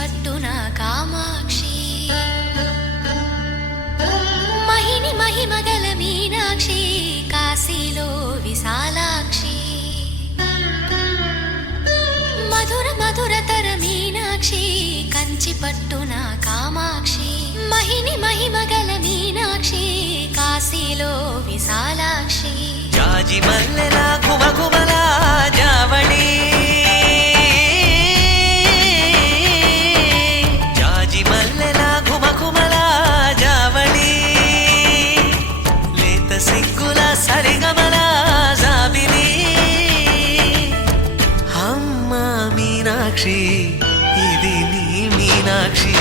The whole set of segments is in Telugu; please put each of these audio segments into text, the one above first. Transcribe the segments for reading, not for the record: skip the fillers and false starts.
పట్టున కామాక్షి మహిని మహిమగల మీనాక్షి కాశీలో విశాలాక్షి మధుర మధురతర మీనాక్షి కంచి పట్టున కామాక్షి మహిని మహిమగల మీనాక్షి కాశీలో విశాలాక్షి జాజి మల్లెలా గుమగుమలా జావళి జాజి మల్లెలా గుమగుమలా జావళి లేత సిగ్గుల సరిగమల జాబిలి అమ్మ మీనాక్షి ఇది నీ మీనాక్షి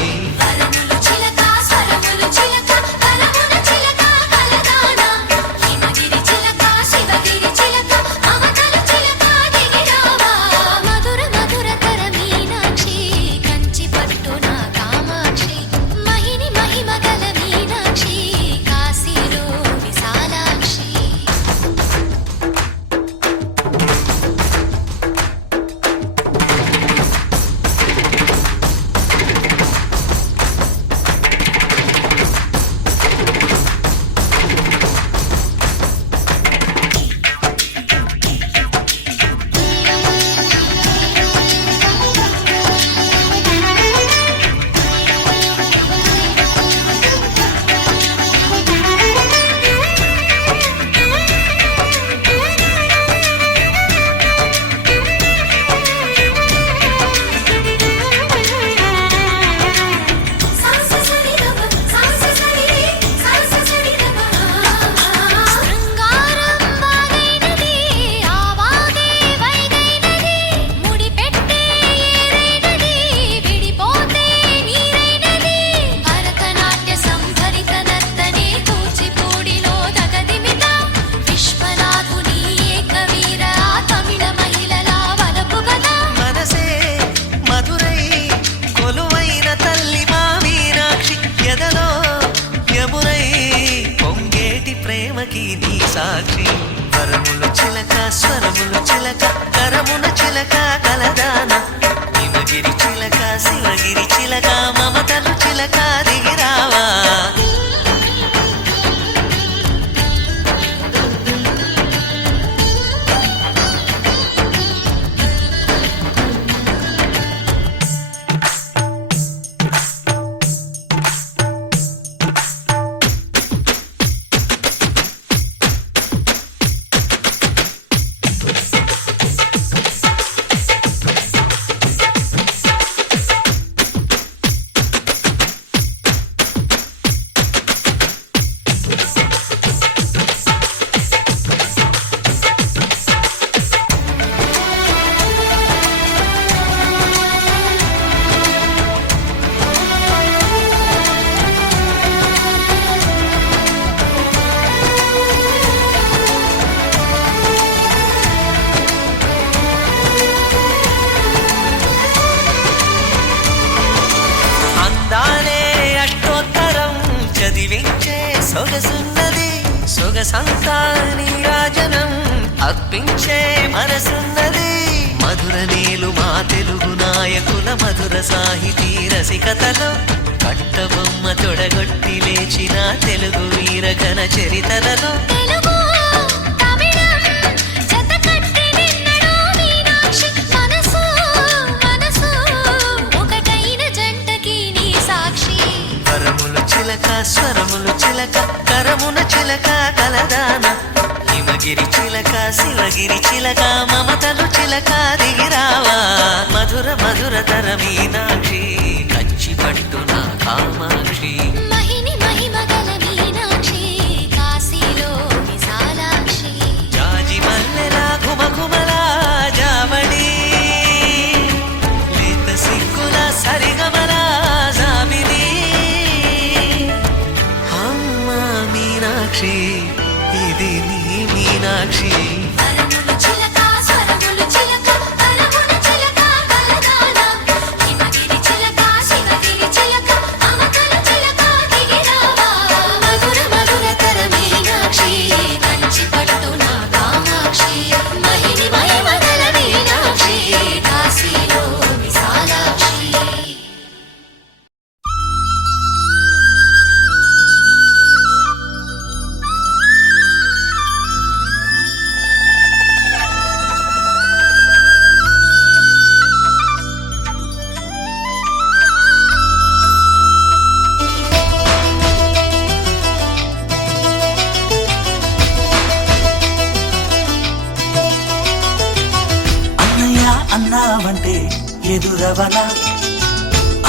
సాక్షి వరములు చిలక స్వరములు చిలక కరమున చిలక కలదాన హిమగిరి చిలక శివగిరి చిలక మమతలు చిలక దిగిరావా సొగసున్నది సొగసంతా నీరాజనం అర్పించే మనసున్నది మధుర నీలు మా తెలుగు నాయకుల మధుర సాహితీ రసికతలో కట్టబొమ్మ తొడగొట్టి లేచిన తెలుగు వీరగణ చరితలలో స్వరములు చిలక కరమున చిలక కలదాన హిమగిరి చిలక శివగిరి చిలక మమతలు చిలక దిగిరావా మధుర మధుర తర మీనాక్షి కంచి పట్టున కామాక్షి మహిని మహిమగల మీనాక్షి కాశీలో విశాలాక్షి జాజి మల్లెలా గుమగుమలా జావళి లేత సిగ్గుల సరిగమల జాబిలి మీనాక్షి ఇది నీ మీనాక్షి చిలక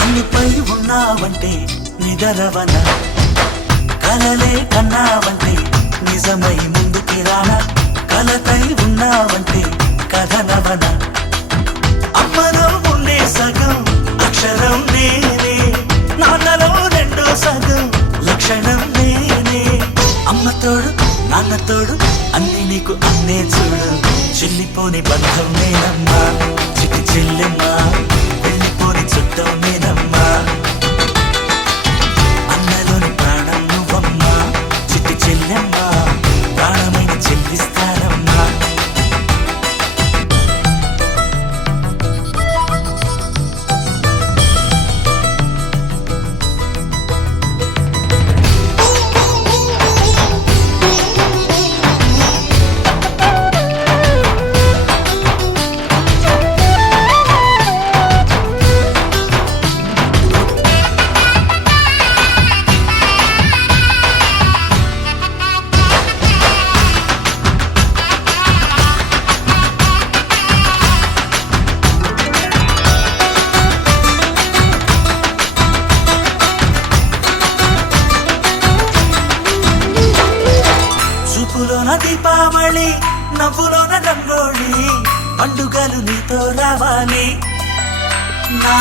అన్నిపై ఉన్నావంటే నిదరవన, కలలే కన్నావంటే నిజమై ముందుకి రానా, కలతై ఉన్నావంటే కథనవన. అమ్మలో ఉండే సగం అక్షరం నేనే, నాన్నలో రెండో సగం లక్షణం నేనే. అమ్మ తోడు నాన్న తోడు అన్ని నీకు అన్నే చూడు, చెల్లిపోని బంధం నేనమ్మా చిట్టి చెల్లెమ్మా, వెళ్ళిపోని చుట్టం నేనమ్మా. అన్నలోని ప్రాణం నువ్వమ్మా చిట్టి చెల్లెమ్మా, ప్రాణమైన చెల్లిస్తానమ్మా. చూపులోన దీపావళి, నవ్వులోన రంగోళి, పండుగలు నీతో రావాలి, నా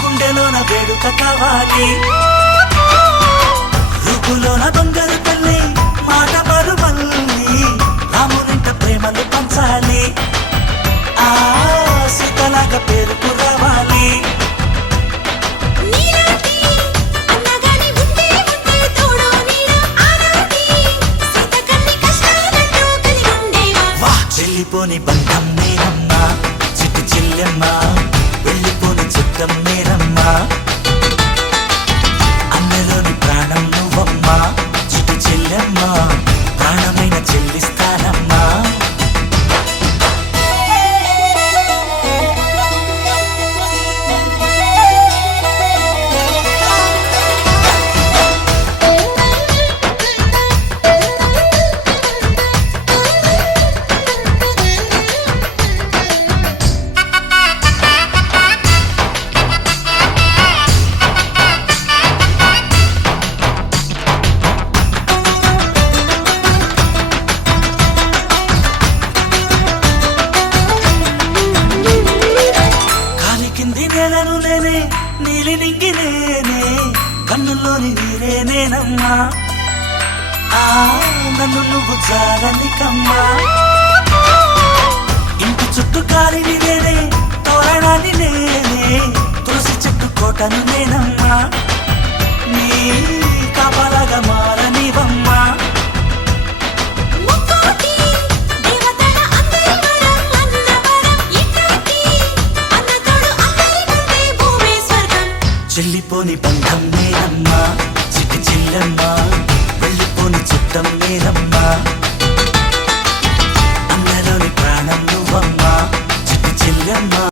గుండెలోన వేడుక కావాలి. రూపులోన దొంగలు తల్లి, మాట పరుమల్లి, రామునింట ప్రేమలు పంచాలి, ఆ సీతలాగా పేరుకు రావాలి. నీలాంటి అన్నగాని ఉంటే ఉంటే తోడు నీడ ఆనాటి సీత కన్ని కష్టాలంటూ కలిగి ఉండేవా. వా చెల్లిపోని బంధం నేనమ్మా చిట్టి చెల్లెమ్మా, వెళ్ళిపోని చుట్టం నేనమ్మా. అన్నలోని ప్రాణం నువ్వమ్మా చిట్టి చెల్లెమ్మా, ప్రాణమైన చెల్లిస్తానమ్మా. కాలి కింది నేలను నేనే, నీలి నింగి నేనే, కన్నుల్లోని నీరే నేనమ్మా, ఆ నన్ను నువ్వు జారనికమ్మా. ఇంటి చుట్టూ కాలిని నేనే, తోరణాన్ని నేనే, తులసి చెట్టు కోటను నేనమ్మా, నీ కాపలాగా మారనివమ్మా. ముక్కోటి దేవతల అందరి వరం అన్నవరం ఇట్లాంటి అన్నతోడు అందరికంటే భూమే స్వర్గం. చెల్లిపోని బంధం నేనమ్మా చిట్టి చెల్లెమ్మా, వెళ్ళిపోని చుట్టం నేనమ్మా.